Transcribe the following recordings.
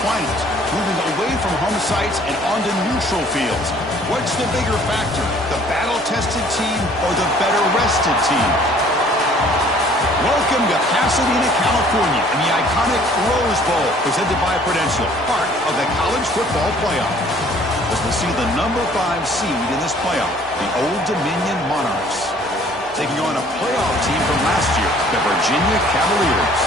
finals, moving away from home sites and onto neutral fields. What's the bigger factor, the battle-tested team or the better-rested team? Welcome to Pasadena, California, in the iconic Rose Bowl, presented by Prudential, part of the College Football Playoff. As we'll see the number 5 seed in this playoff, the Old Dominion Monarchs, taking on a playoff team from last year, the Virginia Cavaliers.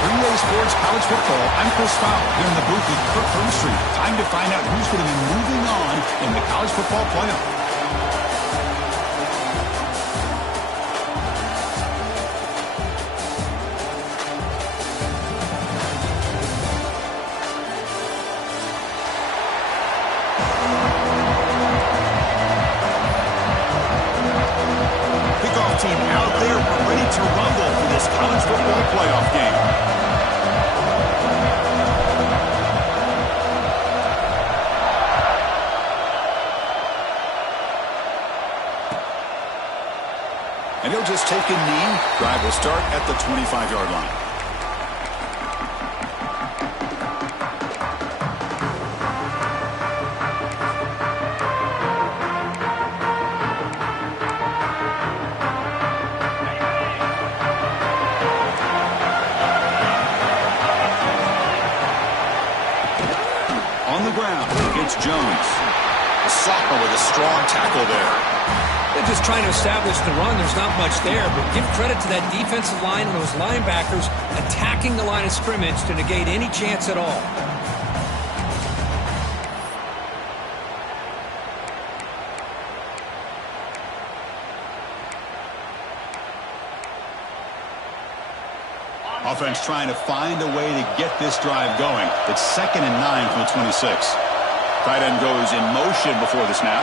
For EA Sports College Football, I'm Chris Fowler, here in the booth with Kirk Herbstreit. Time to find out who's going to be moving on in the College Football Playoff. Team out there, we're ready to rumble for this college football playoff game. And he'll just take a knee. Drive will start at the 25-yard line. Jones, a sophomore with a strong tackle there. They're just trying to establish the run. There's not much there, but give credit to that defensive line and those linebackers attacking the line of scrimmage to negate any chance at all. Offense trying to find a way to get this drive going. It's 2nd and 9 from the 26. Tight end goes in motion before the snap.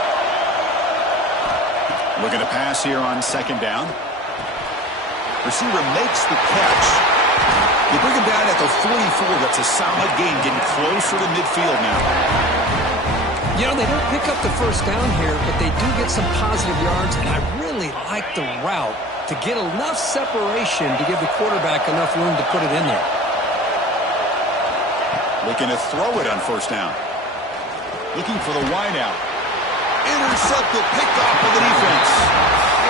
Looking to pass here on 2nd down. Receiver makes the catch. They bring him down at the 44. That's a solid gain, getting closer to midfield now. You know, they don't pick up the first down here, but they do get some positive yards, and I really like the route to get enough separation to give the quarterback enough room to put it in there. Looking to throw it on 1st down. Looking for the wideout. Intercepted, picked off by the defense.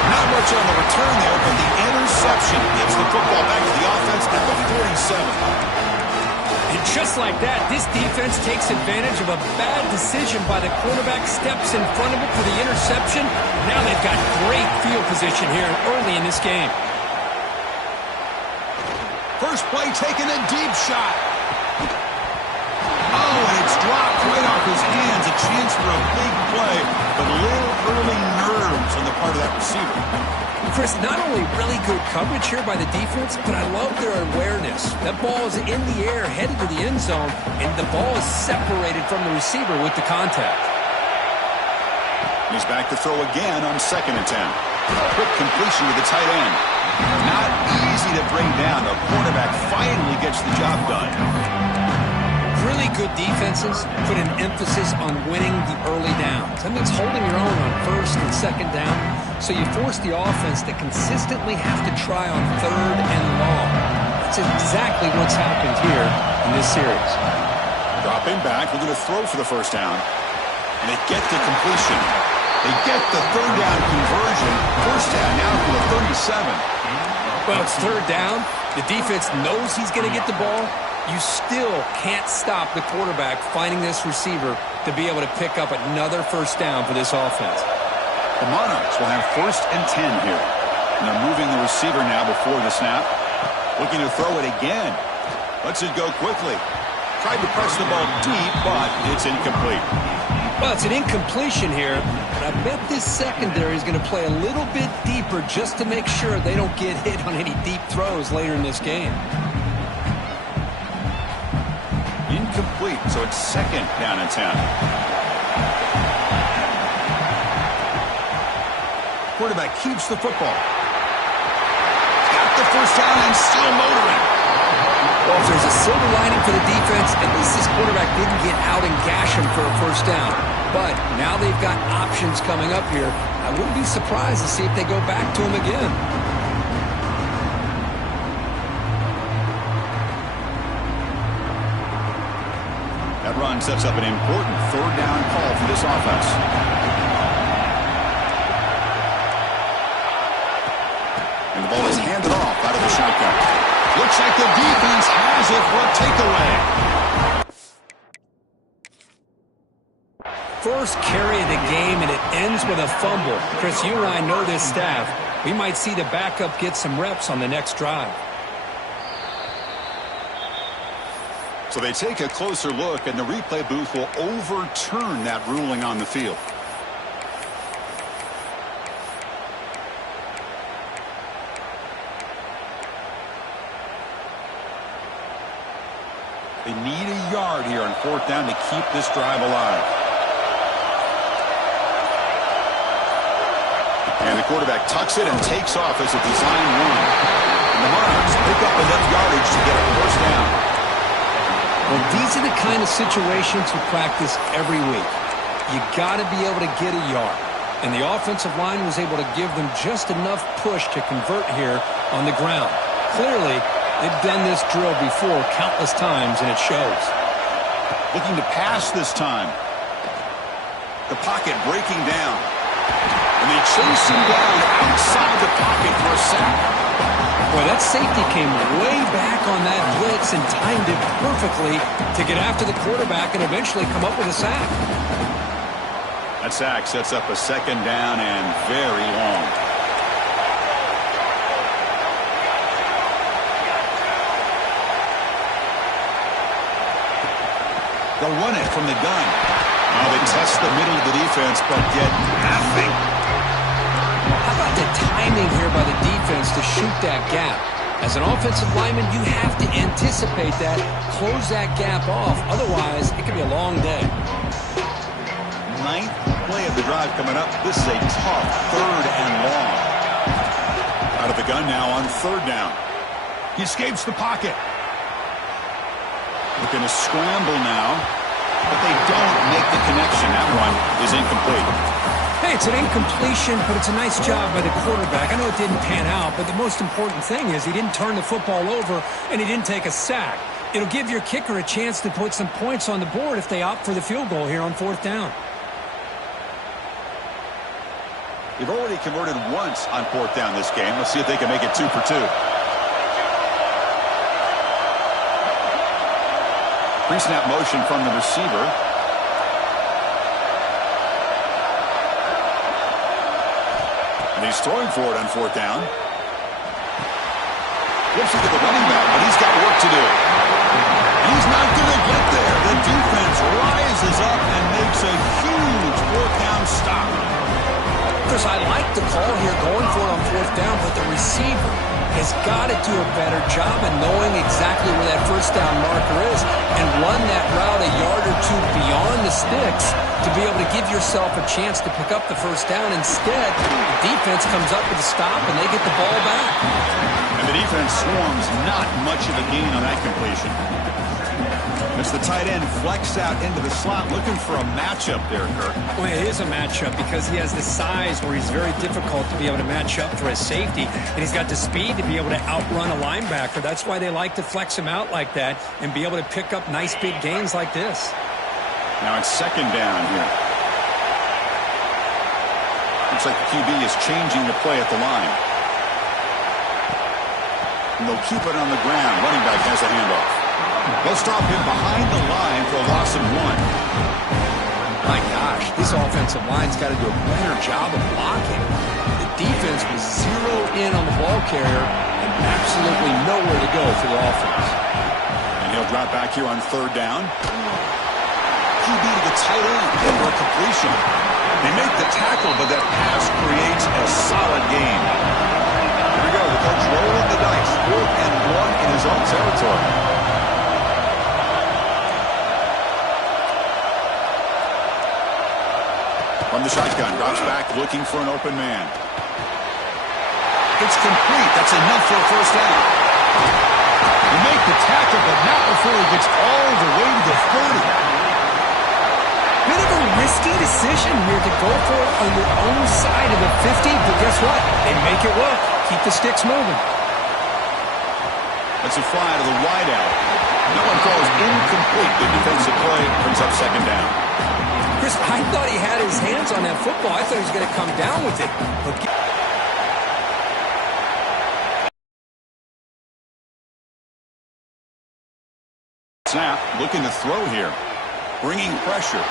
Not much on the return there, but the interception gets the football back to the offense at the 47. And just like that, this defense takes advantage of a bad decision by the quarterback, steps in front of it for the interception. Now they've got great field position here early in this game. First play taken, a deep shot. Oh, and it's dropped right off his hands. A chance for a big play, but little early nerves on the part of that receiver. Chris, not only really good coverage here by the defense, but I love their awareness. That ball is in the air, headed to the end zone, and the ball is separated from the receiver with the contact. He's back to throw again on 2nd and 10. Quick completion to the tight end. Not easy to bring down. The quarterback finally gets the job done. Really good defenses put an emphasis on winning the early downs. That means holding your own on 1st and 2nd down, so you force the offense to consistently have to try on 3rd and long. That's exactly what's happened here in this series. Dropping back, looking to throw for the 1st down. And they get the completion. They get the 3rd down conversion. 1st down now for the 37. Well, it's 3rd down. The defense knows he's going to get the ball. You still can't stop the quarterback finding this receiver to be able to pick up another 1st down for this offense. The Monarchs will have 1st and 10 here. And they're moving the receiver now before the snap. Looking to throw it again. Lets it go quickly. Tried to press the ball deep, but it's incomplete. Well, it's an incompletion here, but I bet this secondary is going to play a little bit deeper just to make sure they don't get hit on any deep throws later in this game. Incomplete, so it's 2nd down and 10. Quarterback keeps the football. Got the 1st down and still motoring. Well, if there's a silver lining for the defense, at least this quarterback didn't get out and gash him for a 1st down. But now they've got options coming up here. I wouldn't be surprised to see if they go back to him again. run sets up an important third down call for this offense. And the ball is handed off out of the shotgun. Looks like the defense has it for a takeaway. First carry of the game, and it ends with a fumble. Chris, you and I know this staff. We might see the backup get some reps on the next drive. So they take a closer look, and the replay booth will overturn that ruling on the field. They need a yard here on fourth down to keep this drive alive. And the quarterback tucks it and takes off as a design run. And the Monarchs pick up enough yardage to get a first down. Well, these are the kind of situations we practice every week. You got to be able to get a yard. And the offensive line was able to give them just enough push to convert here on the ground. Clearly, they've done this drill before countless times, and it shows. Looking to pass this time. The pocket breaking down. And they chase him down outside the pocket for a sack. Boy, that safety came way back on that blitz and timed it perfectly to get after the quarterback and eventually come up with a sack. That sack sets up a second down and very long. They'll run it from the gun. Now they test the middle of the defense, but get nothing. How about the timing here by the defense to shoot that gap? As an offensive lineman, you have to anticipate that, close that gap off. Otherwise, it could be a long day. Ninth play of the drive coming up. This is a tough third and long. Out of the gun now on third down. He escapes the pocket. Looking to scramble now, but they don't make the connection. That one is incomplete. Hey, it's an incompletion, but it's a nice job by the quarterback. I know it didn't pan out, but the most important thing is he didn't turn the football over and he didn't take a sack. It'll give your kicker a chance to put some points on the board if they opt for the field goal here on fourth down. They've already converted once on fourth down this game. Let's see if they can make it 2 for 2. Pre-snap motion from the receiver. And he's throwing for it on fourth down. Looks like the running back, but he's got work to do. He's not going to get there. The defense rises up and makes a huge fourth down stop. Chris, I like the call here going for it on fourth down, but the receiver has got to do a better job of knowing exactly where that first down marker is and run that route a yard or two beyond the sticks to be able to give yourself a chance to pick up the first down. Instead, the defense comes up with a stop and they get the ball back. And the defense swarms not much of a gain on that completion. As the tight end flex out into the slot, looking for a matchup there, Kirk. Well, it is a matchup because he has the size where he's very difficult to be able to match up for his safety, and he's got the speed to be able to outrun a linebacker. That's why they like to flex him out like that and be able to pick up nice big gains like this. Now it's second down here. Looks like the QB is changing the play at the line. And they'll keep it on the ground. Running back has a handoff. They'll stop him behind the line for a loss of 1. My gosh, this offensive line's got to do a better job of blocking. The defense was zeroed in on the ball carrier and absolutely nowhere to go for the offense. And he'll drop back here on third down. QB to the tight end for a completion. They make the tackle, but that pass creates a solid gain. Here we go. The coach rolling the dice. 4th and 1 in his own territory. From the shotgun, drops back, looking for an open man. It's complete. That's enough for a first down. You make the tackle, but not before he gets all the way to the 30. Bit of a risky decision here to go for it on your own side of the 50, but guess what? They make it work. Keep the sticks moving. That's a fly to the wideout. That one calls incomplete. Good defensive play from brings up second down. Chris, I thought he had his hands on that football. I thought he was going to come down with it. But snap, looking to throw here. Bringing pressure.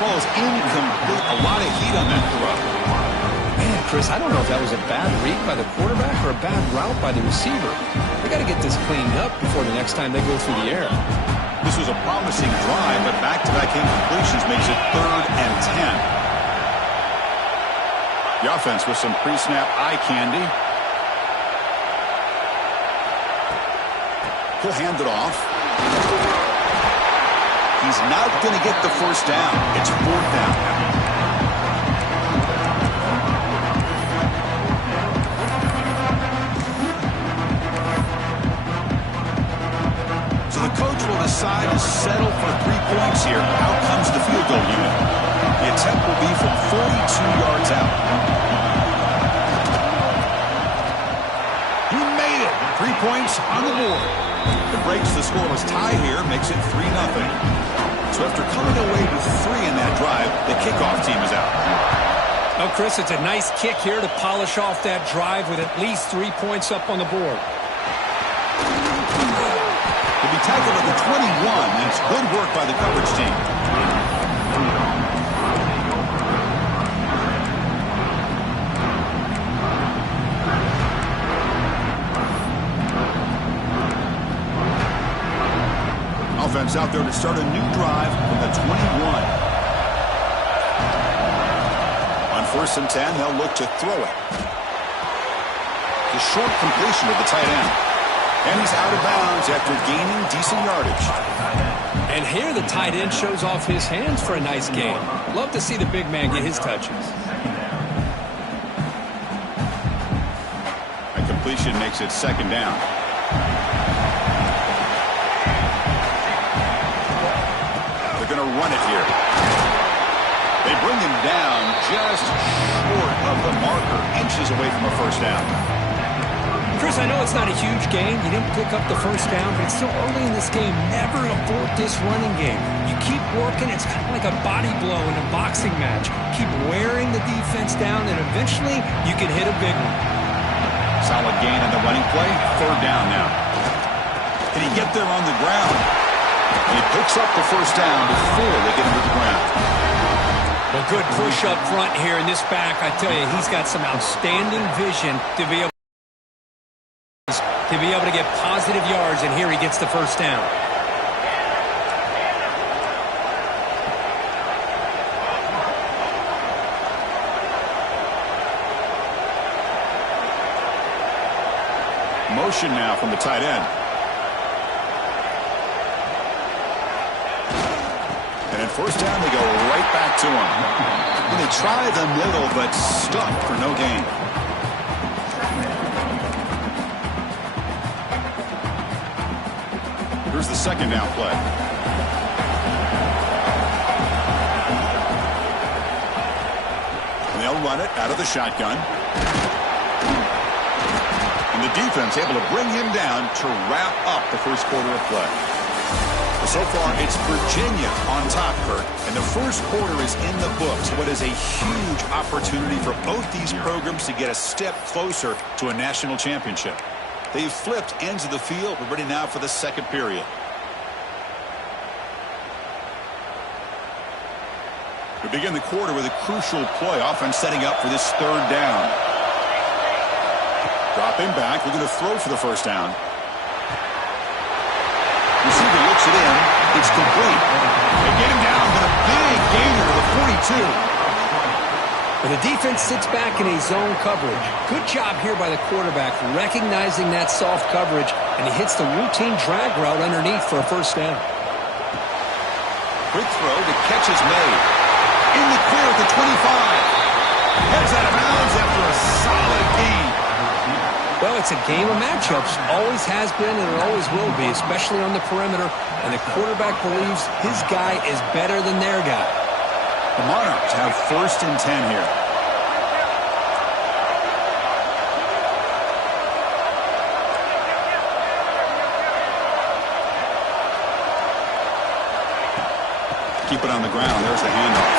Ball is incomplete. A lot of heat on that throw. man, Chris, I don't know if that was a bad read by the quarterback or a bad route by the receiver. They got to get this cleaned up before the next time they go through the air. This was a promising drive, but back-to-back incompletions makes it 3rd and 10. The offense with some pre-snap eye candy. He'll hand it off. He's not going to get the first down. It's 4th down now. So the coach will decide to settle for 3 points here. Out comes the field goal unit. The attempt will be from 42 yards out. He made it. 3 points on the board. It breaks the scoreless tie here, makes it 3-0. So after coming away with 3 in that drive, the kickoff team is out. Oh, Chris, it's a nice kick here to polish off that drive with at least 3 points up on the board. He'll be tackled at the 21, and it's good work by the coverage team. Offense out there to start a new drive from the 21. On 1st and 10, they'll look to throw it. The short completion of the tight end. And he's out of bounds after gaining decent yardage. And here the tight end shows off his hands for a nice game. Love to see the big man get his touches. A completion makes it 2nd down. Going to run it here. They bring him down just short of the marker, inches away from a first down. Chris, I know it's not a huge game. You didn't pick up the first down, but it's still early in this game. Never abort this running game. You keep working. It's kind of like a body blow in a boxing match. Keep wearing the defense down, and eventually you can hit a big one. Solid gain on the running play. 3rd down now. Can he get there on the ground? And he picks up the first down before they get him to the ground. A good push up front here in this back. I tell you, he's got some outstanding vision to be able to get positive yards, and here he gets the first down. Motion now from the tight end. And at 1st down, they go right back to him. And they try the middle, but stuck for no gain. Here's the 2nd down play. And they'll run it out of the shotgun. And the defense able to bring him down to wrap up the first quarter of play. So far, it's Virginia on top, Kurt, and the first quarter is in the books. What is a huge opportunity for both these programs to get a step closer to a national championship. They've flipped ends of the field. We're ready now for the 2nd period. We begin the quarter with a crucial play. Offense setting up for this 3rd down. Dropping back, looking to throw for the first down. Receiver looks it in. It's complete. They get him down, but a big gainer to the 42. And the defense sits back in a zone coverage. Good job here by the quarterback, recognizing that soft coverage, and he hits the routine drag route underneath for a first down. Quick throw, the catch is made. In the clear at the 25. Heads out of bounds after a solid gain. Well, it's a game of matchups. Always has been and it always will be, especially on the perimeter. And the quarterback believes his guy is better than their guy. The Monarchs have 1st and 10 here. Keep it on the ground. There's the handoff.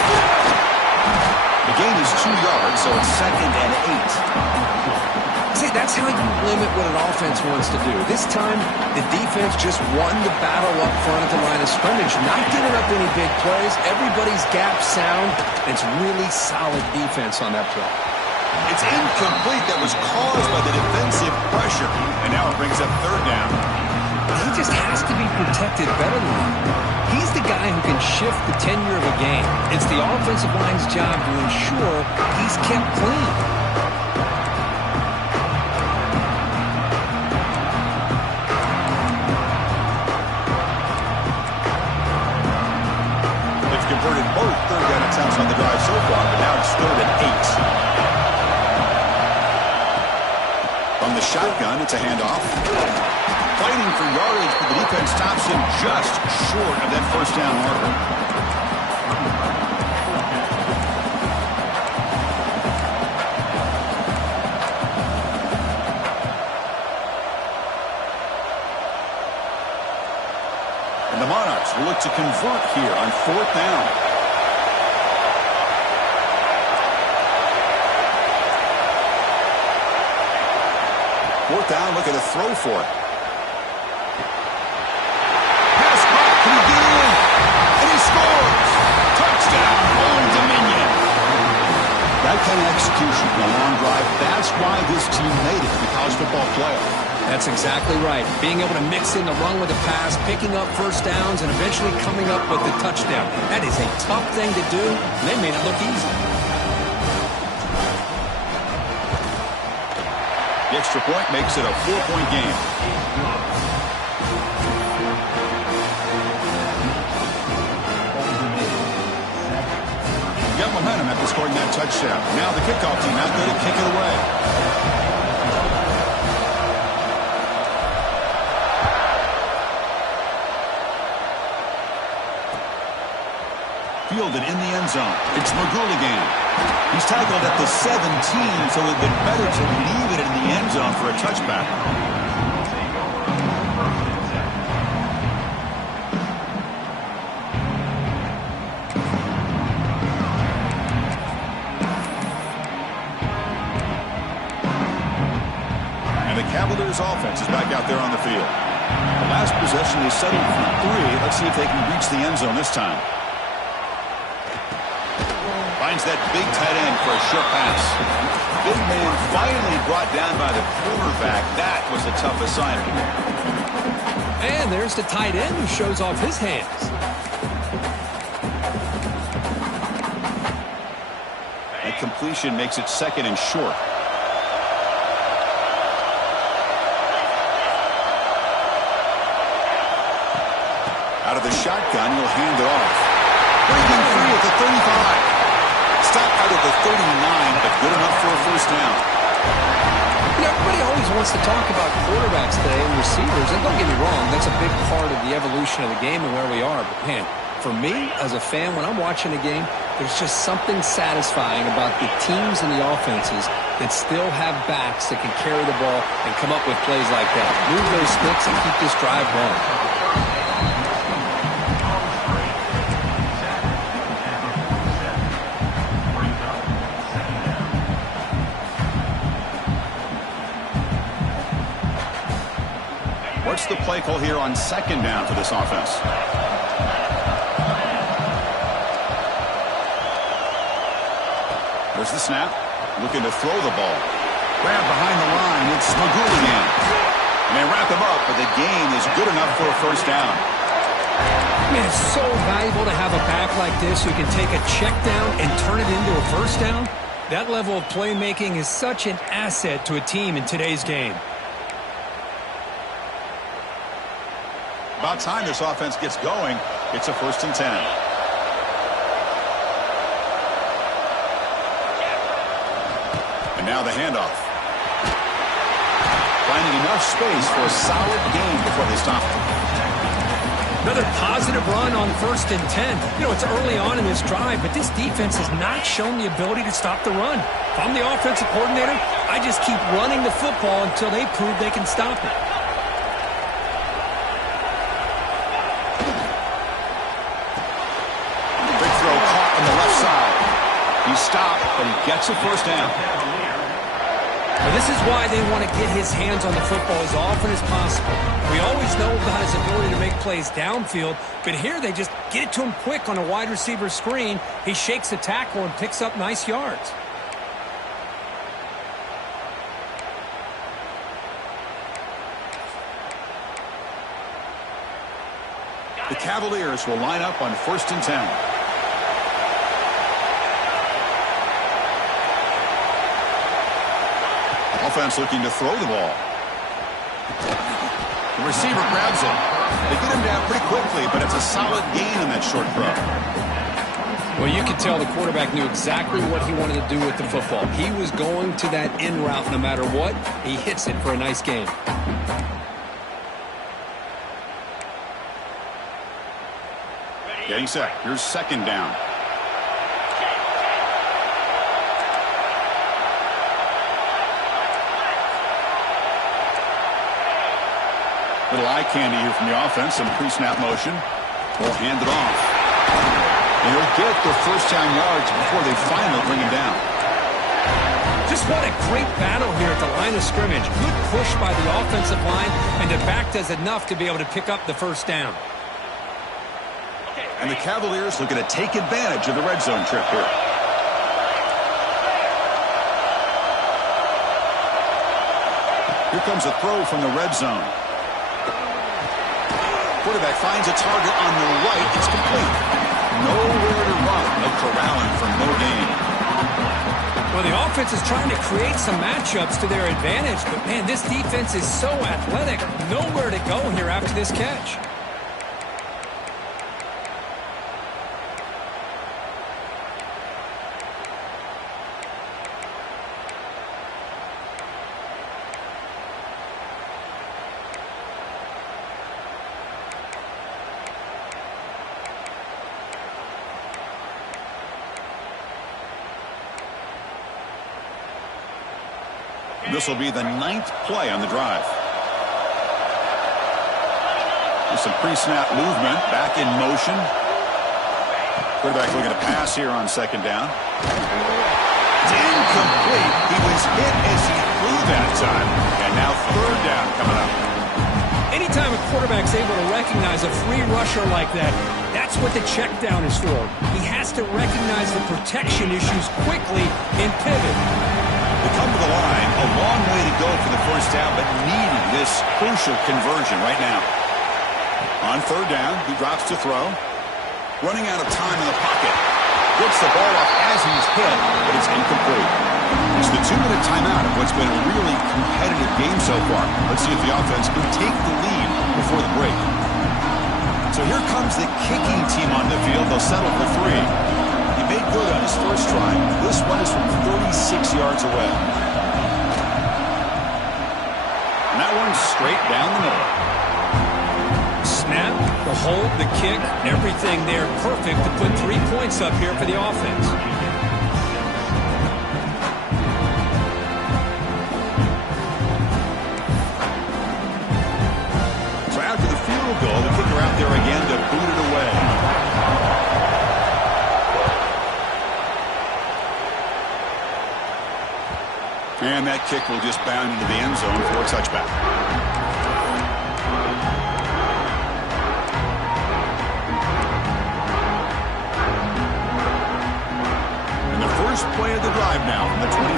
The gain is 2 yards, so it's 2nd and 8. See, that's how you limit what an offense wants to do. This time, the defense just won the battle up front at the line of scrimmage, not giving up any big plays. Everybody's gap sound. It's really solid defense on that play. It's incomplete. That was caused by the defensive pressure. And now it brings up 3rd down. He just has to be protected better than that. He's the guy who can shift the tenure of a game. It's the offensive line's job to ensure he's kept clean. They've converted both 3rd down attempts on the drive so far, but now it's 3rd and 8. From the shotgun, it's a handoff. Fighting for yardage, but the defense stops him just short of that 1st down marker. And the Monarchs will look to convert here on 4th down. Fourth down, look at a throw for it. That kind of execution in a long drive, that's why this team made it in the college football playoff. That's exactly right. Being able to mix in the run with the pass, picking up 1st downs, and eventually coming up with the touchdown. That is a tough thing to do, and they made it look easy. The extra point makes it a 4-point game. Got momentum after scoring that touchdown. Now the kickoff team out there to kick it away. Fielded in the end zone. It's Magul again. He's tackled at the 17, so it would have been better to leave it in the end zone for a touchback. Cavaliers offense is back out there on the field. The last possession is settled for 3. Let's see if they can reach the end zone this time. Finds that big tight end for a short pass. Big man finally brought down by the quarterback. That was a tough assignment. And there's the tight end who shows off his hands. That completion makes it 2nd and short. Out of the shotgun, he'll hand it off. Breaking free at the 35. Stop out of the 39, but good enough for a 1st down. You know, everybody always wants to talk about quarterbacks today and receivers, and don't get me wrong, that's a big part of the evolution of the game and where we are. But, man, for me, as a fan, when I'm watching a game, there's just something satisfying about the teams and the offenses that still have backs that can carry the ball and come up with plays like that. Move those sticks and keep this drive going. What's the play call here on 2nd down for this offense? There's the snap. Looking to throw the ball. Grab behind the line. It's Magul again. And they wrap him up, but the gain is good enough for a 1st down. Man, it's so valuable to have a back like this who can take a check down and turn it into a 1st down. That level of playmaking is such an asset to a team in today's game. About time this offense gets going. It's a 1st and 10. And now the handoff. Finding enough space for a solid gain before they stop him. Another positive run on 1st and 10. You know, it's early on in this drive, but this defense has not shown the ability to stop the run. If I'm the offensive coordinator, I just keep running the football until they prove they can stop it. side. He stopped, but he gets a first down. Well, this is why they want to get his hands on the football as often as possible. We always know about his ability to make plays downfield, but here they just get it to him quick on a wide receiver screen. He shakes the tackle and picks up nice yards. The Cavaliers will line up on 1st and 10. Offense looking to throw the ball. The receiver grabs it. They get him down pretty quickly, but it's a solid gain on that short throw. Well, you could tell the quarterback knew exactly what he wanted to do with the football. He was going to that in route no matter what. He hits it for a nice gain. Getting set. Here's 2nd down. Little eye candy here from the offense. Some pre-snap motion. Will hand it off. And he'll get the first down yards before they finally bring him down. Just what a great battle here at the line of scrimmage. Good push by the offensive line, and the back does enough to be able to pick up the first down. And the Cavaliers looking to take advantage of the red zone trip here. Here comes a throw from the red zone. Quarterback finds a target on the right. It's complete. Nowhere to run. No corralling for no gain. Well, the offense is trying to create some matchups to their advantage, but, man, this defense is so athletic. Nowhere to go here after this catch. This will be the 9th play on the drive. With some pre-snap movement, back in motion. Quarterback looking to pass here on 2nd down. It's incomplete. He was hit as he threw that time. And now 3rd down coming up. Anytime a quarterback's able to recognize a free rusher like that, that's what the check down is for. He has to recognize the protection issues quickly and pivot. They come to the line, a long way to go for the first down, but needing this crucial conversion right now. On 3rd down, he drops to throw. Running out of time in the pocket. Gets the ball off as he's hit, but it's incomplete. It's the 2-minute timeout of what's been a really competitive game so far. Let's see if the offense can take the lead before the break. So here comes the kicking team on the field. They'll settle for 3. He made good on his first try. This one is from 36 yards away. And that one's straight down the middle. Snap, the hold, the kick, everything there perfect to put 3 points up here for the offense. So after the field goal, the kicker out there again to boot it away. And that kick will just bound into the end zone for a touchback. And the first play of the drive now from the 25.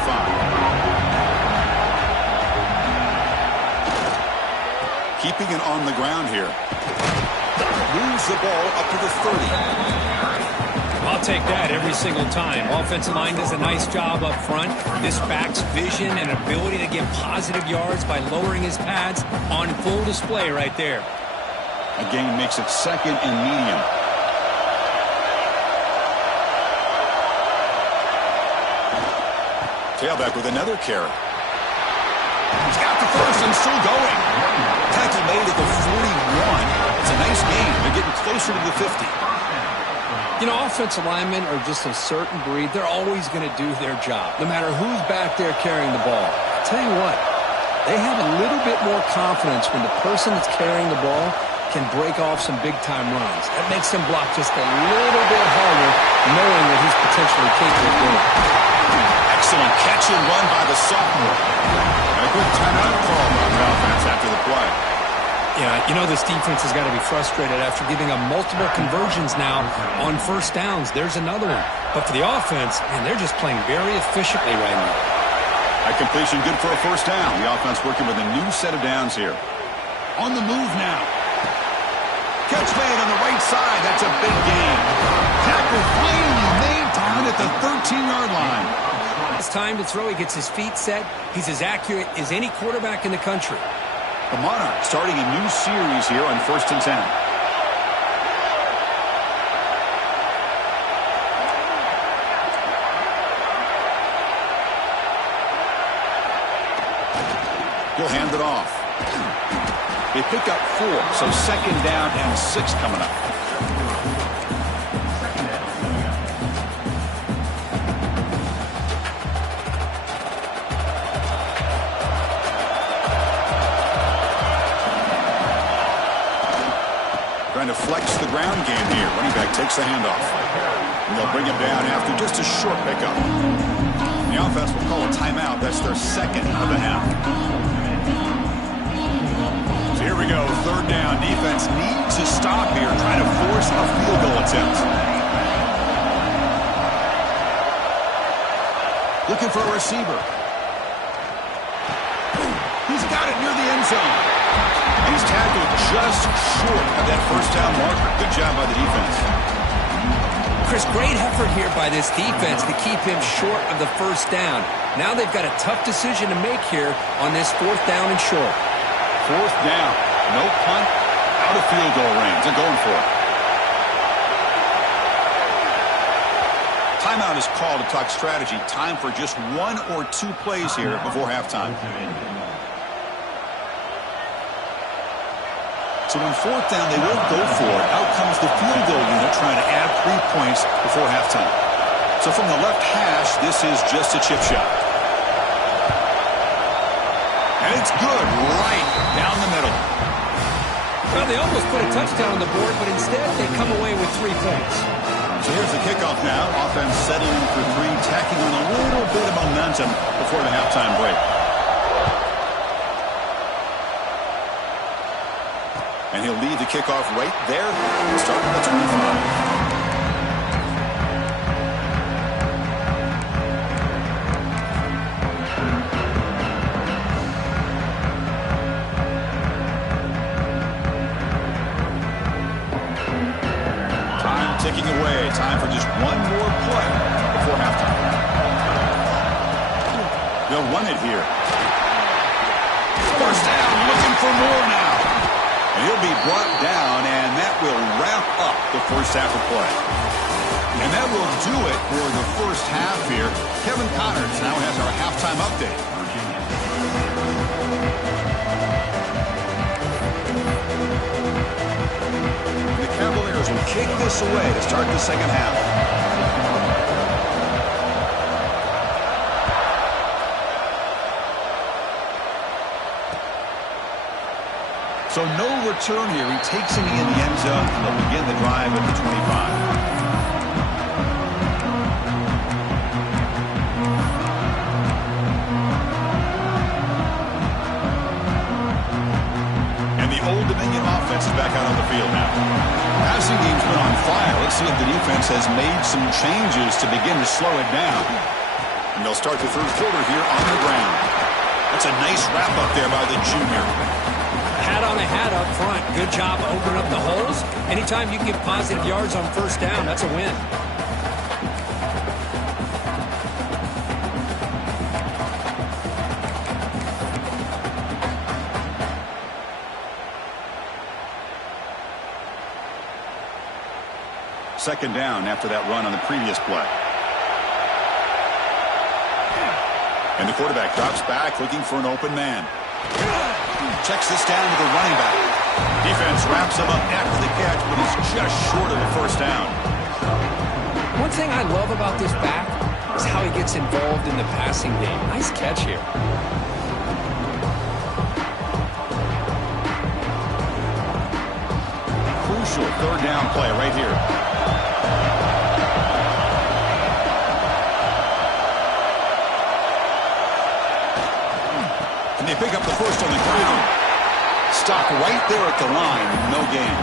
Keeping it on the ground here. Moves the ball up to the 30. I'll take that every single time. Offensive line does a nice job up front. This back's vision and ability to get positive yards by lowering his pads on full display right there. A gain makes it 2nd and medium. Tailback with another carry. He's got the first and still going. Tackle made at the 41. It's a nice gain. They're getting closer to the 50. You know, offensive linemen are just a certain breed. They're always going to do their job, no matter who's back there carrying the ball. I'll tell you what, they have a little bit more confidence when the person that's carrying the ball can break off some big-time runs. That makes him block just a little bit harder, knowing that he's potentially capable of doing it. Excellent catch and run by the sophomore. And a good timeout call by the offense after the play. Yeah, you know this defense has got to be frustrated after giving up multiple conversions now on first downs. There's another one. But for the offense, man, they're just playing very efficiently right now. That completion good for a first down. The offense working with a new set of downs here. On the move now. Catch made on the right side. That's a big gain. Tackle finally made down at the 13-yard line. It's time to throw. He gets his feet set. He's as accurate as any quarterback in the country. The Monarchs starting a new series here on 1st and 10. He'll hand it off. They pick up 4, so 2nd down and 6 coming up. Trying to flex the ground game here. Running back takes the handoff. And they'll bring him down after just a short pickup. The offense will call a timeout. That's their 2nd of the half. So here we go. 3rd down. Defense needs to stop here, trying to force a field goal attempt. Looking for a receiver. He's got it near the end zone. He's tackled just short of that first down marker. Good job by the defense. Chris, great effort here by this defense to keep him short of the first down. Now they've got a tough decision to make here on this 4th down and short. 4th down. No punt. Out of field goal range. They're going for it. Timeout is called to talk strategy. Time for just 1 or 2 plays here before halftime. So on 4th down, they won't go for it. Out comes the field goal unit trying to add 3 points before halftime. So from the left hash, this is just a chip shot. And it's good right down the middle. Well, they almost put a touchdown on the board, but instead they come away with 3 points. So here's the kickoff now. Offense settling for 3, tacking on a little bit of momentum before the halftime break. And he'll lead the kickoff right there, starting at the 25. Time ticking away. Time for just 1 more play before halftime. They'll run it here. First down, looking for more now. And he'll be brought down, and that will wrap up the first half of play. And that will do it for the first half here. Kevin Connors now has our halftime update. The Cavaliers will kick this away to start the second half. So no return here. He takes it in the end zone, and they'll begin the drive at the 25. And the Old Dominion offense is back out on the field now. Passing game's been on fire. Let's see if the defense has made some changes to begin to slow it down. And they'll start the 3rd quarter here on the ground. That's a nice wrap-up there by the junior. Hat on a hat up front. Good job opening up the holes. Anytime you can get positive yards on first down, that's a win. Second down after that run on the previous play. And the quarterback drops back looking for an open man. Checks this down to the running back. Defense wraps him up after the catch, but he's just short of the first down. One thing I love about this back is how he gets involved in the passing game. Nice catch here. crucial third down play right here. And they pick up the first on the ground. Stop right there at the line. No gain.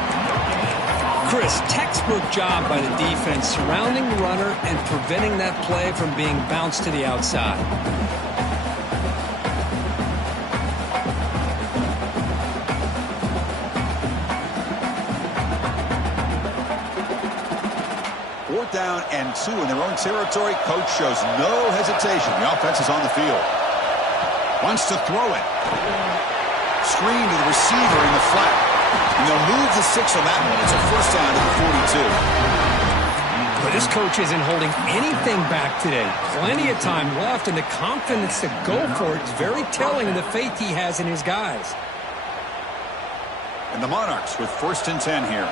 Chris, textbook job by the defense surrounding the runner and preventing that play from being bounced to the outside. Fourth down and 2 in their own territory. Coach shows no hesitation. The offense is on the field. Wants to throw it. Screen to the receiver in the flat. And they'll move the 6 on that one. It's a first down to the 42. But this coach isn't holding anything back today. Plenty of time left, and the confidence to go for it is very telling of the faith he has in his guys. And the Monarchs with first and 10 here.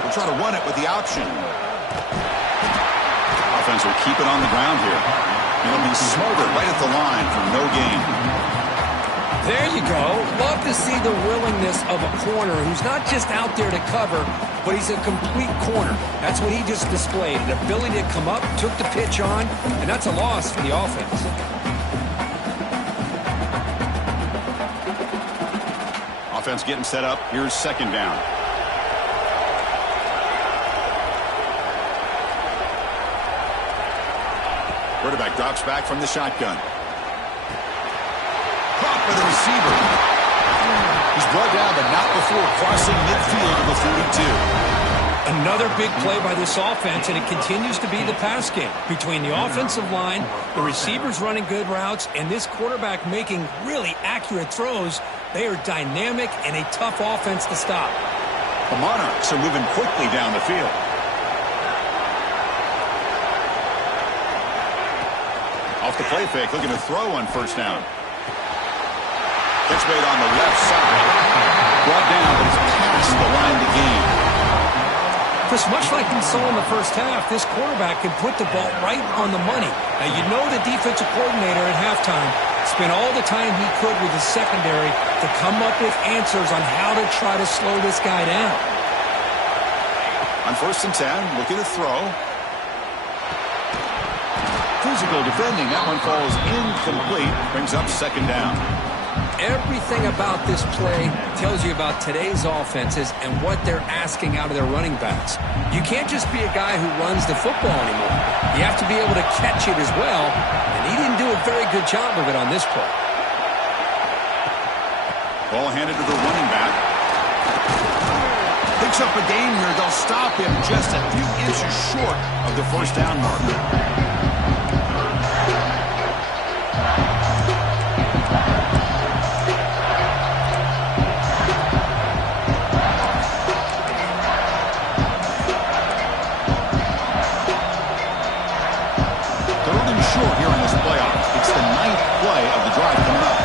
We'll try to run it with the option. Offense will keep it on the ground here. It'll be smothered right at the line for no gain. There you go. Love to see the willingness of a corner who's not just out there to cover, but he's a complete corner. That's what he just displayed. An ability to come up, took the pitch on, and that's a loss for the offense. Offense getting set up. Here's second down. Quarterback drops back from the shotgun. Caught by the receiver. He's brought down, but not before crossing midfield of the 42. Another big play by this offense, and it continues to be the pass game. Between the offensive line, the receivers running good routes, and this quarterback making really accurate throws, they are dynamic and a tough offense to stop. The Monarchs are moving quickly down the field. Off the play fake, looking to throw on first down. Catch made on the left side. Brought down, but it's past the line to gain. Chris, much like we saw in the first half, this quarterback can put the ball right on the money. Now, you know the defensive coordinator at halftime spent all the time he could with his secondary to come up with answers on how to try to slow this guy down. On first and 10, looking to throw. Physical defending. That one falls incomplete. Brings up second down. Everything about this play tells you about today's offenses and what they're asking out of their running backs. You can't just be a guy who runs the football anymore. You have to be able to catch it as well, and he didn't do a very good job of it on this play. Ball handed to the running back. Picks up a gain here. They'll stop him just a few inches short of the first down marker. Short here in this playoff. It's the 9th play of the drive coming up.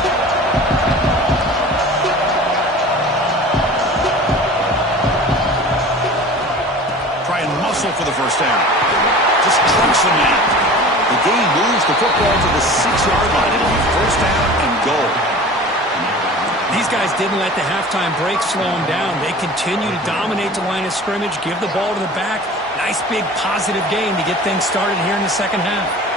Try and muscle for the first down. Just trunks the man. The game moves the football to the 6-yard line. It'll be first down and goal. These guys didn't let the halftime break slow them down. They continue to dominate the line of scrimmage, give the ball to the back. Nice big positive game to get things started here in the second half.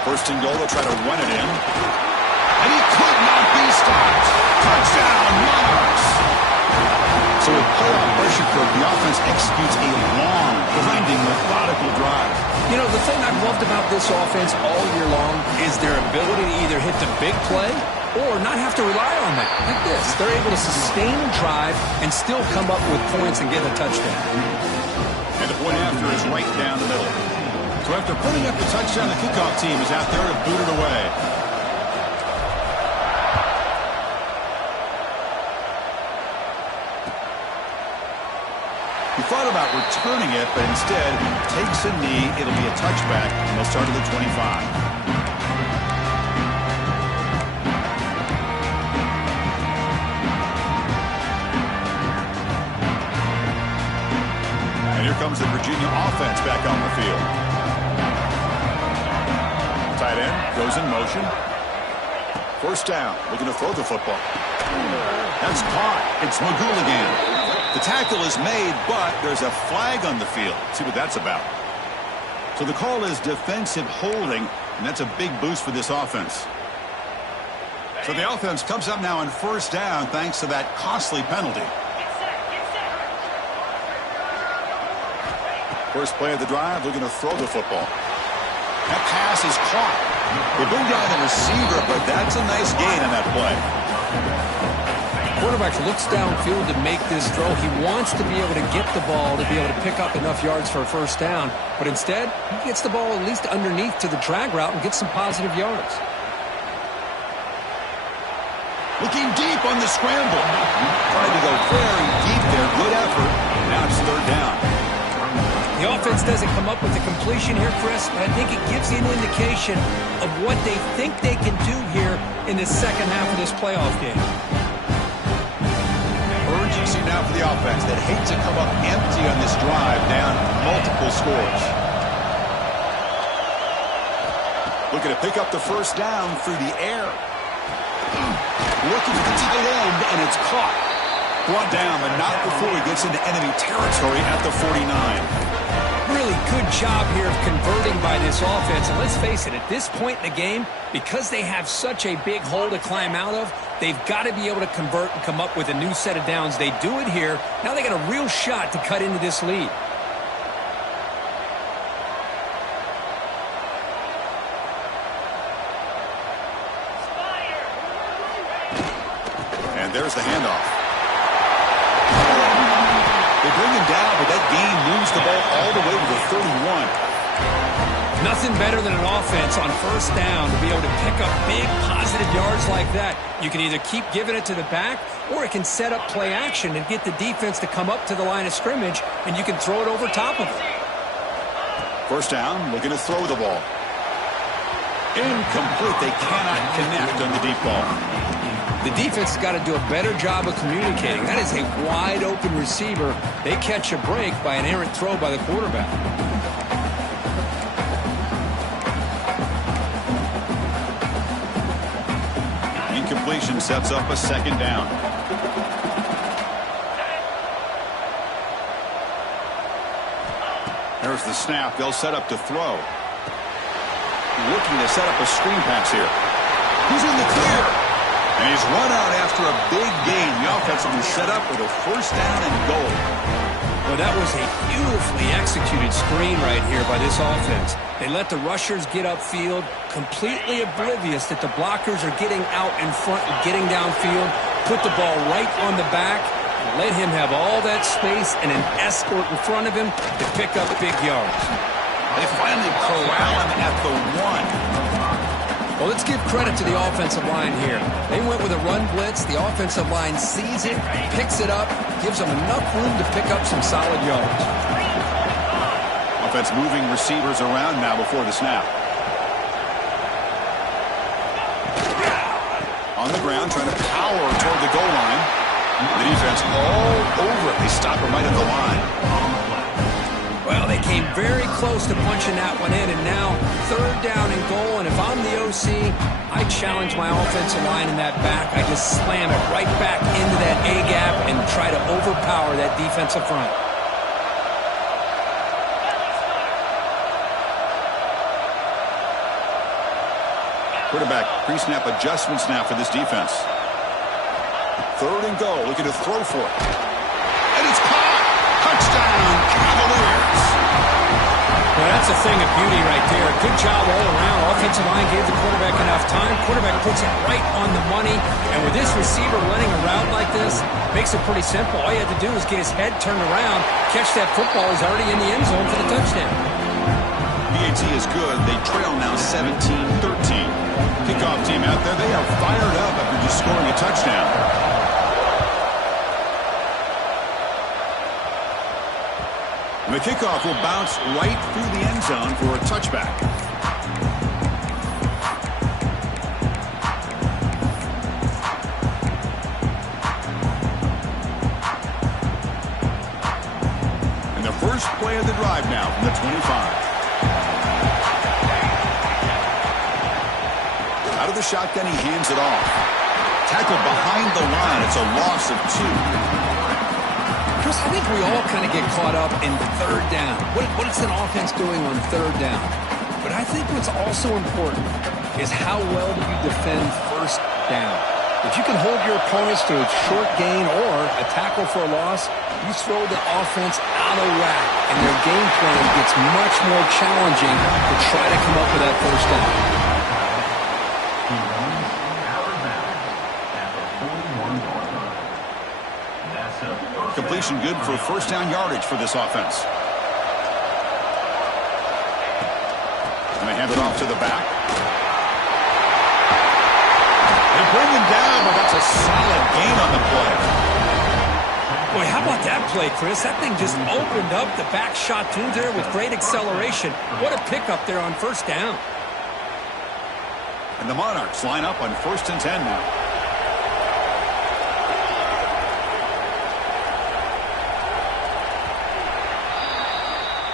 First and goal, they'll try to run it in. And he could not be stopped. Touchdown, Monarchs. So with playoff pressure, the offense executes a long, grinding, methodical drive. You know, the thing I've loved about this offense all year long is their ability to either hit the big play or not have to rely on that. Like this. They're able to sustain a drive and still come up with points and get a touchdown. And the point after is right down the middle. So after putting up the touchdown, the kickoff team is out there to boot it away. He thought about returning it, but instead takes a knee. It'll be a touchback, and they'll start at the 25. And here comes the Virginia offense back on the field. Tight end, goes in motion. First down, looking to throw the football. That's caught. It's McGooligan. The tackle is made, but there's a flag on the field. Let's see what that's about. So the call is defensive holding, and that's a big boost for this offense. So the offense comes up now on first down thanks to that costly penalty. First play of the drive, looking to throw the football. That pass is caught. They bring down the receiver, but that's a nice gain on that play. Quarterback looks downfield to make this throw. He wants to be able to get the ball to be able to pick up enough yards for a first down. But instead, he gets the ball at least underneath to the drag route and gets some positive yards. Looking deep on the scramble. Trying to go very deep there. Good effort. Now it's third down. The offense doesn't come up with the completion here, Chris, but I think it gives you an indication of what they think they can do here in the second half of this playoff game. Urgency now for the offense that hates to come up empty on this drive, down multiple scores. Looking to pick up the first down through the air. Looking for the tight end, and it's caught. Brought down, but not before he gets into enemy territory at the 49. Really good job here of converting by this offense. And let's face it, at this point in the game, because they have such a big hole to climb out of, they've got to be able to convert and come up with a new set of downs. They do it here. Now they got a real shot to cut into this lead. And there's the handoff. They bring him down, but that gain moves the ball all the way to the 31. Nothing better than an offense on first down to be able to pick up big positive yards like that. You can either keep giving it to the back, or it can set up play action and get the defense to come up to the line of scrimmage, and you can throw it over top of it. First down, looking to throw the ball. Incomplete. They cannot connect on the deep ball. The defense has got to do a better job of communicating. That is a wide-open receiver. They catch a break by an errant throw by the quarterback. Incompletion sets up a second down. There's the snap. They'll set up to throw. Looking to set up a screen pass here. He's in the clear. And he's run out after a big gain. The offense will be set up with a first down and goal. Well, that was a beautifully executed screen right here by this offense. They let the rushers get upfield, completely oblivious that the blockers are getting out in front and getting downfield, put the ball right on the back, and let him have all that space and an escort in front of him to pick up big yards. They finally corral him at the 1. Well, let's give credit to the offensive line here. They went with a run blitz. The offensive line sees it, picks it up, gives them enough room to pick up some solid yards. Offense moving receivers around now before the snap. On the ground, trying to power toward the goal line. The defense all over it. They stop him right at the line. Well, they came very close to punching that one in, and now third down and goal. And if I'm the OC, I challenge my offensive line in that back. I just slam it right back into that A-gap and try to overpower that defensive front. Quarterback pre-snap adjustment snap for this defense. Third and goal, looking to throw for it. And it's caught! Touchdown, Cavaliers! Well, that's a thing of beauty right there. Good job all around. Offensive line gave the quarterback enough time. Quarterback puts it right on the money. And with this receiver running a route like this, makes it pretty simple. All you have to do is get his head turned around, catch that football. He's already in the end zone for the touchdown. BAT is good. They trail now 17-13. Kickoff team out there. They are fired up after just scoring a touchdown. And the kickoff will bounce right through the end zone for a touchback. And the first play of the drive now from the 25. the shotgun, he hands it off. Tackled behind the line. It's a loss of 2. Chris, I think we all kind of get caught up in third down. What is an offense doing on third down? But I think what's also important is how well do you defend first down. If you can hold your opponents to a short gain or a tackle for a loss, you throw the offense out of whack, and their game plan gets much more challenging to try to come up with that first down. Completion good for first down yardage for this offense. And they hand it off to the back. They bring him down, but that's a solid gain on the play. Boy, how about that play, Chris? That thing just opened up the back shot to there with great acceleration. What a pickup there on first down. And the Monarchs line up on 1st and 10 now.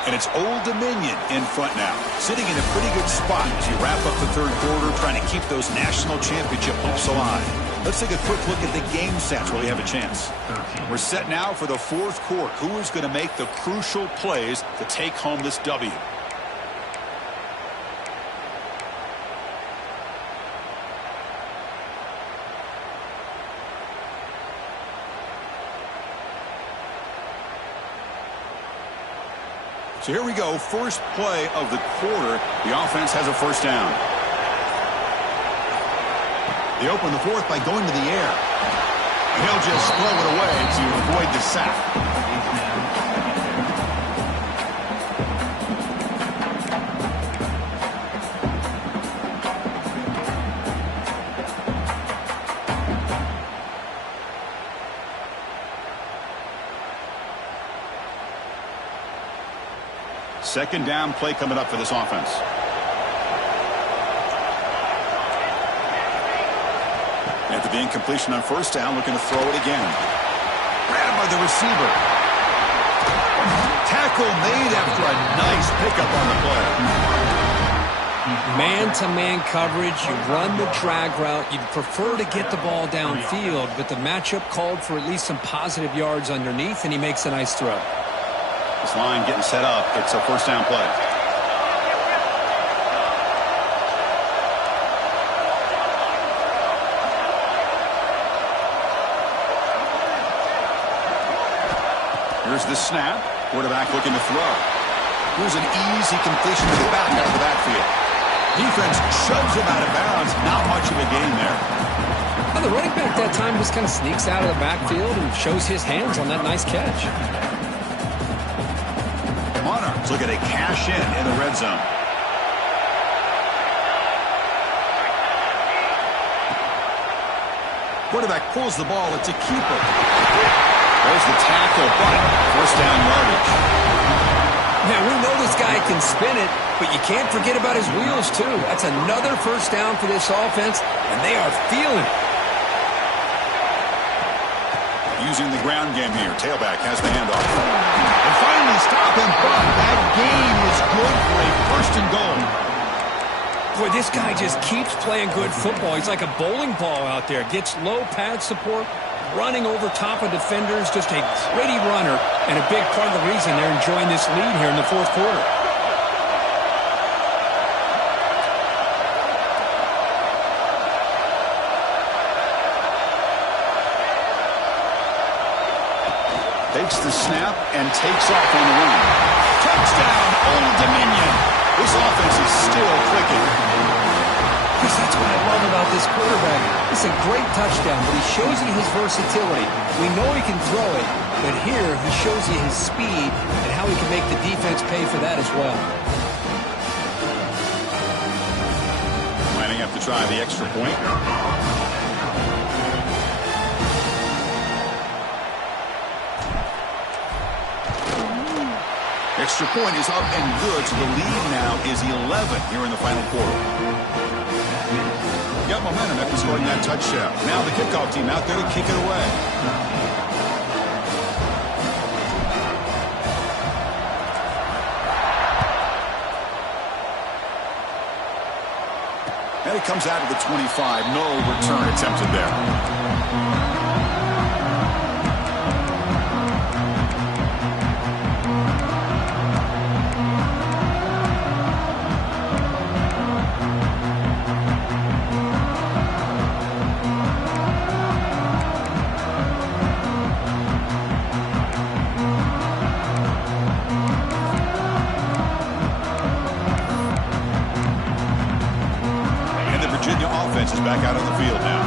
And it's Old Dominion in front now, sitting in a pretty good spot as you wrap up the third quarter, trying to keep those national championship hopes alive. Let's take a quick look at the game stats where we have a chance. We're set now for the fourth quarter. Who is going to make the crucial plays to take home this W? So here we go, first play of the quarter. The offense has a first down. They open the fourth by going to the air. He'll just throw it away to avoid the sack. Second down play coming up for this offense. After the incompletion on first down, looking to throw it again. Grabbed by the receiver. Tackle made after a nice pickup on the play. Man-to-man coverage, you run the drag route. You'd prefer to get the ball downfield, but the matchup called for at least some positive yards underneath, and he makes a nice throw. This line getting set up. It's a first down play. Here's the snap. Quarterback looking to throw. Here's an easy completion to the back out of the backfield. Defense shoves him out of bounds. Not much of a gain there. Well, the running back that time just kind of sneaks out of the backfield and shows his hands on that nice catch. Monarchs looking to cash in the red zone. Quarterback pulls the ball. It's a keeper. There's the tackle, but first down yardage. Yeah, we know this guy can spin it, but you can't forget about his wheels, too. That's another first down for this offense, and they are feeling it. Using the ground game here. Tailback has the handoff. And finally stop him, but that gain is good for a first and goal. Boy, this guy just keeps playing good football. He's like a bowling ball out there. Gets low pad support, running over top of defenders. Just a gritty runner, and a big part of the reason they're enjoying this lead here in the fourth quarter. Takes the snap and takes off on the run. Touchdown, Old Dominion. This offense is still clicking. Chris, that's what I love about this quarterback. It's a great touchdown, but he shows you his versatility. We know he can throw it, but here he shows you his speed and how he can make the defense pay for that as well. Lining up to try the extra point. Extra point is up and good, so the lead now is 11 here in the final quarter. Got momentum after scoring that touchdown. Now the kickoff team out there to kick it away. And Play comes out of the 25. No return attempted there. Offense is back out on the field now.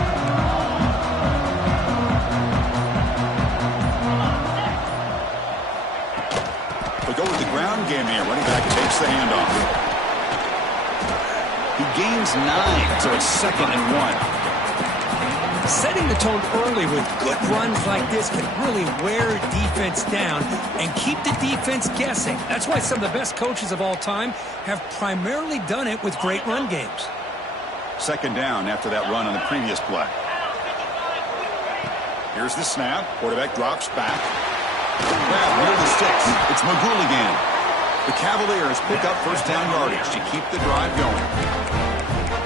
We go with the ground game here. Running back takes the handoff. He gains 9, so it's 2nd and 1. Setting the tone early with good runs like this can really wear defense down and keep the defense guessing. That's why some of the best coaches of all time have primarily done it with great run games. 2nd down after that run on the previous play. Here's the snap. Quarterback drops back. Grab near the sticks. It's McGooligan. The Cavaliers pick up 1st down yardage to keep the drive going.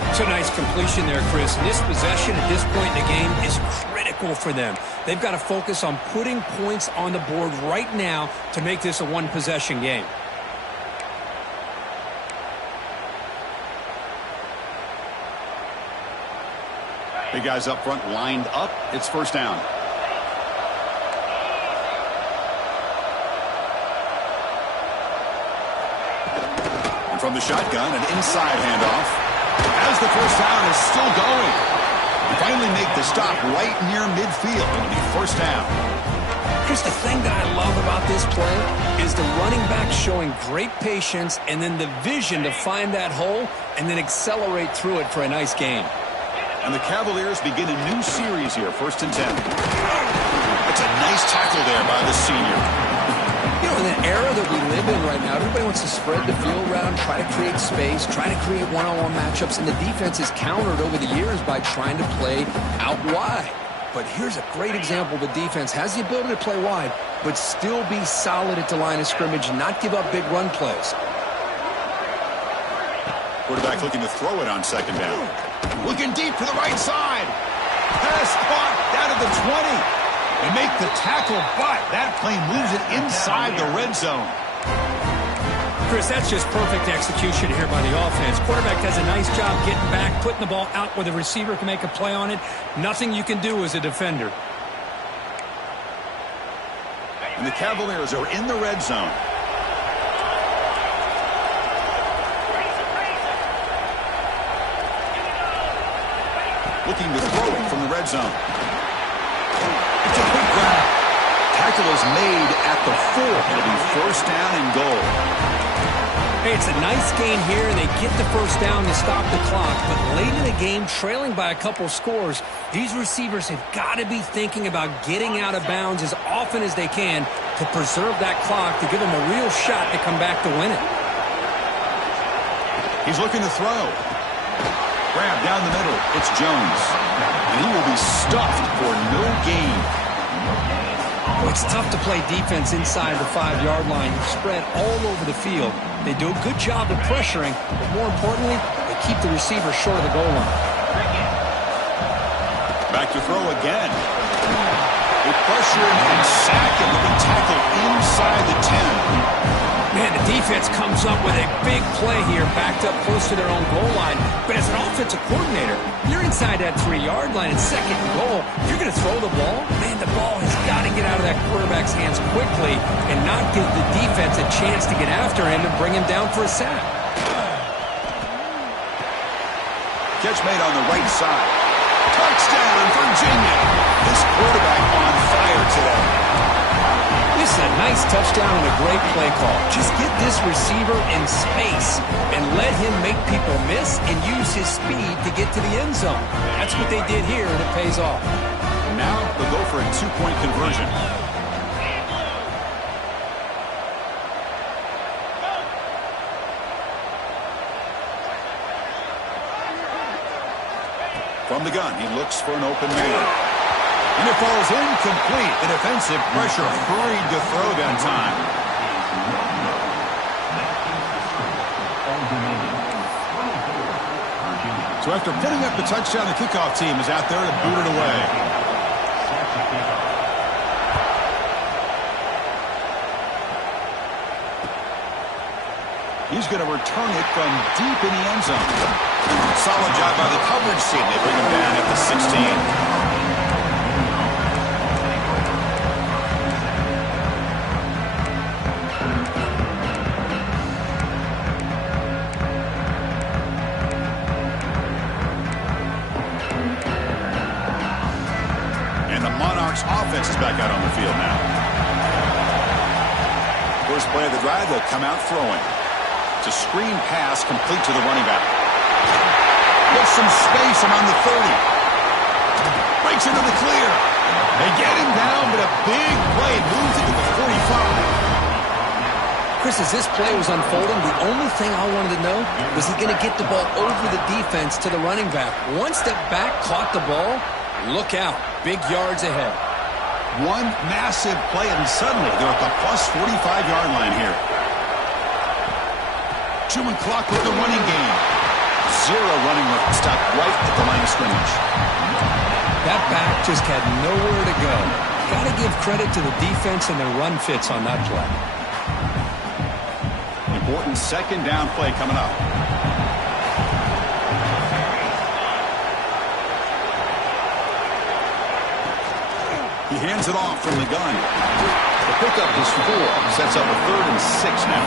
It's a nice completion there, Chris. This possession at this point in the game is critical for them. They've got to focus on putting points on the board right now to make this a one-possession game. Big guys up front lined up. It's 1st down. And from the shotgun, an inside handoff. As the 1st down is still going. They finally make the stop right near midfield. It'll be 1st down. Chris, the thing that I love about this play is the running back showing great patience and then the vision to find that hole and then accelerate through it for a nice gain. And the Cavaliers begin a new series here, 1st and 10. It's a nice tackle there by the senior. You know, in the era that we live in right now, everybody wants to spread the field around, try to create space, try to create one-on-one matchups, and the defense is countered over the years by trying to play out wide. But here's a great example. The defense has the ability to play wide, but still be solid at the line of scrimmage, not give up big run plays. Quarterback looking to throw it on 2nd down. Looking deep to the right side. Pass caught down to the 20. They make the tackle, but that play moves it inside the red zone. Chris, that's just perfect execution here by the offense. Quarterback does a nice job getting back, putting the ball out where the receiver can make a play on it. Nothing you can do as a defender. And the Cavaliers are in the red zone. Looking to throw it from the red zone. It's a quick grab. Tackle is made at the 4. It'll be 1st down and goal. Hey, it's a nice gain here, and they get the 1st down to stop the clock. But late in the game, trailing by a couple scores, these receivers have got to be thinking about getting out of bounds as often as they can to preserve that clock, to give them a real shot to come back to win it. He's looking to throw. Grab down the middle. It's Jones. And he will be stuffed for no gain. Well, it's tough to play defense inside the 5-yard line. You're spread all over the field. They do a good job of pressuring, but more importantly, they keep the receiver short of the goal line. Back to throw again. They pressure him and sack him. They'll be tackled inside the 10. Man, the defense comes up with a big play here, backed up close to their own goal line. But as an offensive coordinator, you're inside that 3-yard line in 2nd and goal. If you're going to throw the ball, man, the ball has got to get out of that quarterback's hands quickly and not give the defense a chance to get after him and bring him down for a sack. Catch made on the right side. Touchdown, Virginia. This quarterback on fire today. This is a nice touchdown and a great play call. Just get this receiver in space and let him make people miss and use his speed to get to the end zone. That's what they did here, and it pays off. Now they'll go for a 2-point conversion. From the gun, he looks for an open man. And it falls incomplete. The defensive pressure hurried to throw that time. So after putting up the touchdown, the kickoff team is out there to boot it away. He's going to return it from deep in the end zone. Solid job by the coverage team. They bring him down at the 16. Offense is back out on the field now. First play of the drive, they'll come out throwing. It's a screen pass complete to the running back. Gets some space around the 30. Breaks into the clear. They get him down, but a big play moves it to the 45. Chris, as this play was unfolding, the only thing I wanted to know was he going to get the ball over the defense to the running back. One step back, caught the ball. Look out. Big yards ahead. One massive play, and suddenly they're at the plus 45-yard line here. 2-minute clock with the running game. Zero running room. Stopped right at the line of scrimmage. That back just had nowhere to go. Got to give credit to the defense and their run fits on that play. Important second down play coming up. He hands it off from the gun. The pickup is 4. Sets up a 3rd and 6 now.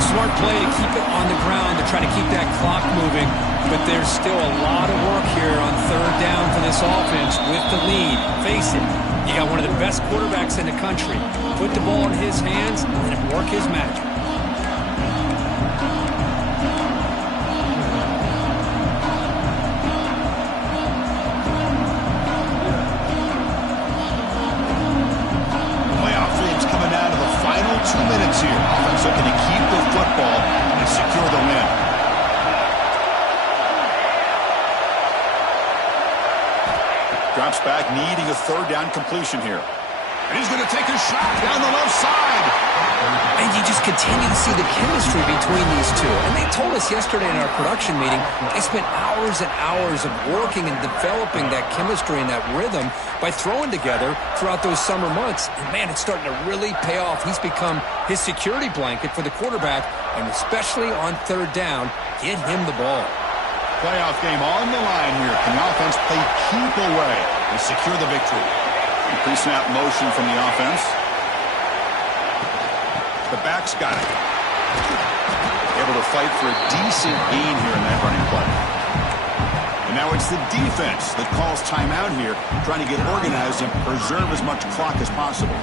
Smart play to keep it on the ground to try to keep that clock moving. But there's still a lot of work here on 3rd down for this offense with the lead. Face it, you got one of the best quarterbacks in the country. Put the ball in his hands and work his magic. Here. Offense looking to keep the football and secure the win. Drops back, needing a 3rd down completion here. And he's going to take a shot down the left side. And you just continue to see the chemistry between these two. And they told us yesterday in our production meeting, they spent hours and hours of working and developing that chemistry and that rhythm by throwing together throughout those summer months. And, man, it's starting to really pay off. He's become his security blanket for the quarterback, and especially on 3rd down, get him the ball. Playoff game on the line here. Can the offense play keep away and secure the victory? Pre-snap motion from the offense. The back's got it. Able to fight for a decent gain here in that running play. And now it's the defense that calls timeout here, trying to get organized and preserve as much clock as possible.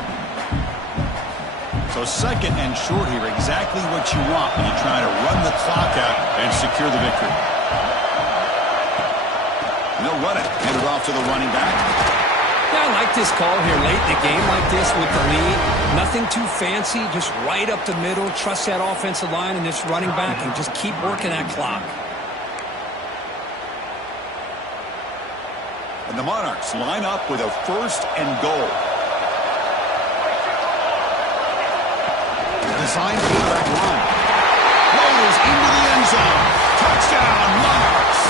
So 2nd and short here, exactly what you want when you try to run the clock out and secure the victory. And they'll run it. Hand it off to the running back. Yeah, I like this call here late in the game like this with the lead. Nothing too fancy, just right up the middle. Trust that offensive line and this running back and just keep working that clock. And the Monarchs line up with a 1st and goal. Designed quarterback run. Rolls into the end zone. Touchdown, Monarchs.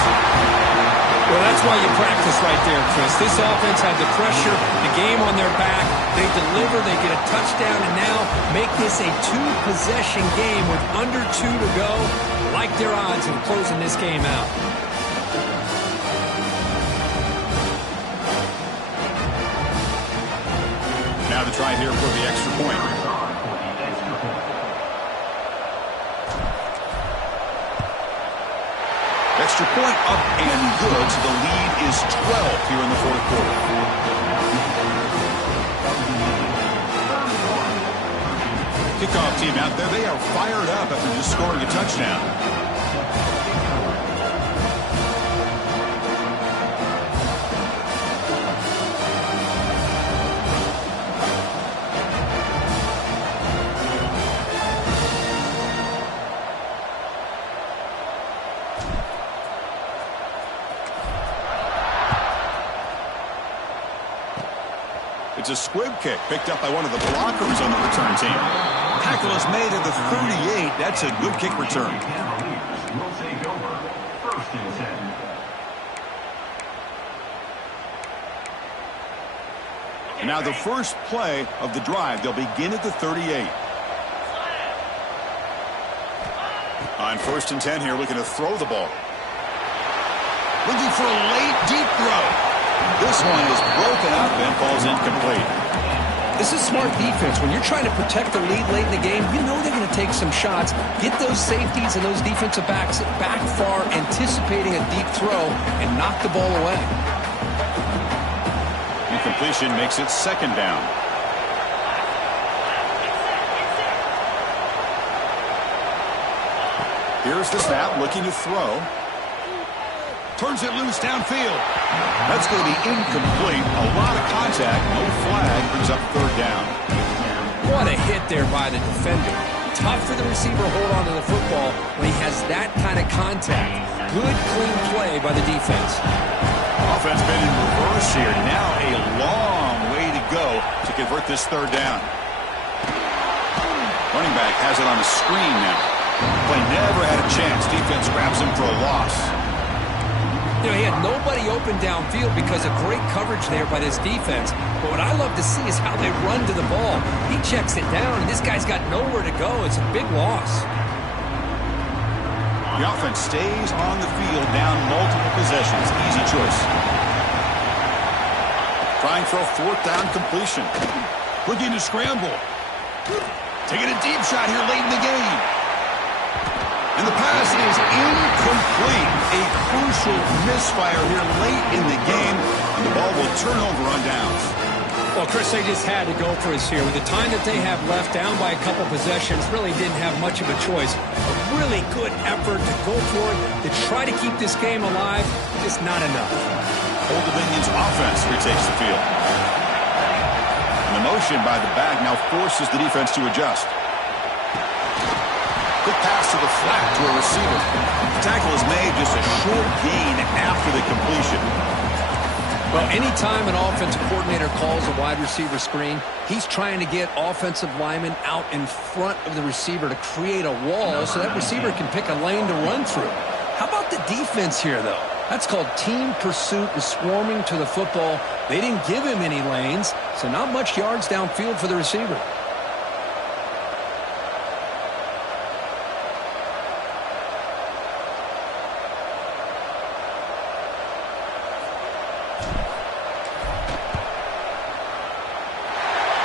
Well, that's why you practice right there, Chris. This offense had the pressure, the game on their back. They deliver, they get a touchdown, and now make this a 2-possession game with under 2 to go. Like their odds of closing this game out. Now to try here for the extra point. Extra point up and good, so the lead is 12 here in the 4th quarter. Kickoff team out there, they are fired up after just scoring a touchdown. It's a squib kick picked up by one of the blockers on the return team. Tackle is made at the 38. That's a good kick return. And now the first play of the drive. They'll begin at the 38. On 1st and 10 here, looking to throw the ball. Looking for a late, deep throw. This one is broken up and falls incomplete. This is smart defense. When you're trying to protect the lead late in the game, you know they're going to take some shots, get those safeties and those defensive backs back far, anticipating a deep throw, and knock the ball away. Incompletion makes it 2nd down. Here's the snap, looking to throw. Turns it loose downfield. That's going to be incomplete. A lot of contact, no flag, brings up 3rd down. What a hit there by the defender. Tough for the receiver to hold on to the football when he has that kind of contact. Good, clean play by the defense. Offense been in reverse here. Now a long way to go to convert this 3rd down. Running back has it on a screen now. Play never had a chance. Defense grabs him for a loss. You know, he had nobody open downfield because of great coverage there by this defense. But what I love to see is how they run to the ball. He checks it down, and this guy's got nowhere to go. It's a big loss. The offense stays on the field, down multiple possessions. Easy choice. Trying for a 4th down completion. Looking to scramble. Taking a deep shot here late in the game. And the pass is incomplete. A crucial misfire here late in the game. And the ball will turn over on downs. Well, Chris, they just had to go for us here. With the time that they have left, down by a couple possessions, really didn't have much of a choice. A really good effort to go for it, to try to keep this game alive, just not enough. Old Dominion's offense retakes the field. And the motion by the back now forces the defense to adjust. Quick pass to the flat to a receiver. The tackle is made, just a short gain after the completion. Well, anytime an offensive coordinator calls a wide receiver screen, he's trying to get offensive linemen out in front of the receiver to create a wall so that receiver can pick a lane to run through. How about the defense here, though? That's called team pursuit and swarming to the football. They didn't give him any lanes, so not much yards downfield for the receiver.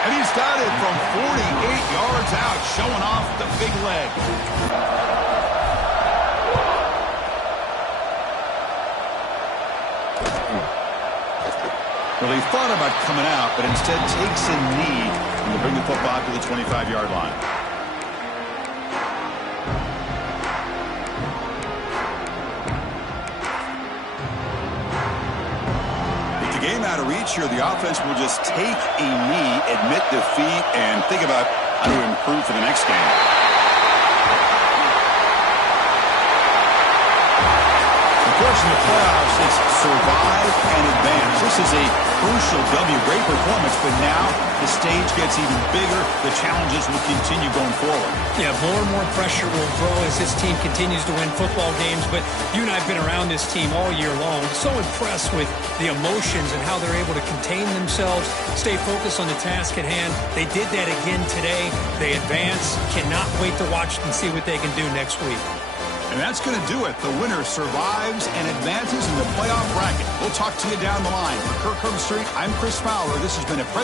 And he's got it from 48 yards out, showing off the big leg. Well, he thought about coming out, but instead takes a knee and will bring the football to the 25-yard line. Game out of reach here. The offense will just take a knee, admit defeat, and think about how to improve for the next game. Of course, in the playoffs, it's survive and advance. This is a crucial W. Great performance, but now the stage gets even bigger. The challenges will continue going forward. Yeah, more and more pressure will grow as this team continues to win football games. But you and I have been around this team all year long. So impressed with the emotions and how they're able to contain themselves, stay focused on the task at hand. They did that again today. They advance. Cannot wait to watch and see what they can do next week. And that's going to do it. The winner survives and advances in the playoff bracket. We'll talk to you down the line. For Kirk Herbstreit, I'm Chris Fowler. This has been a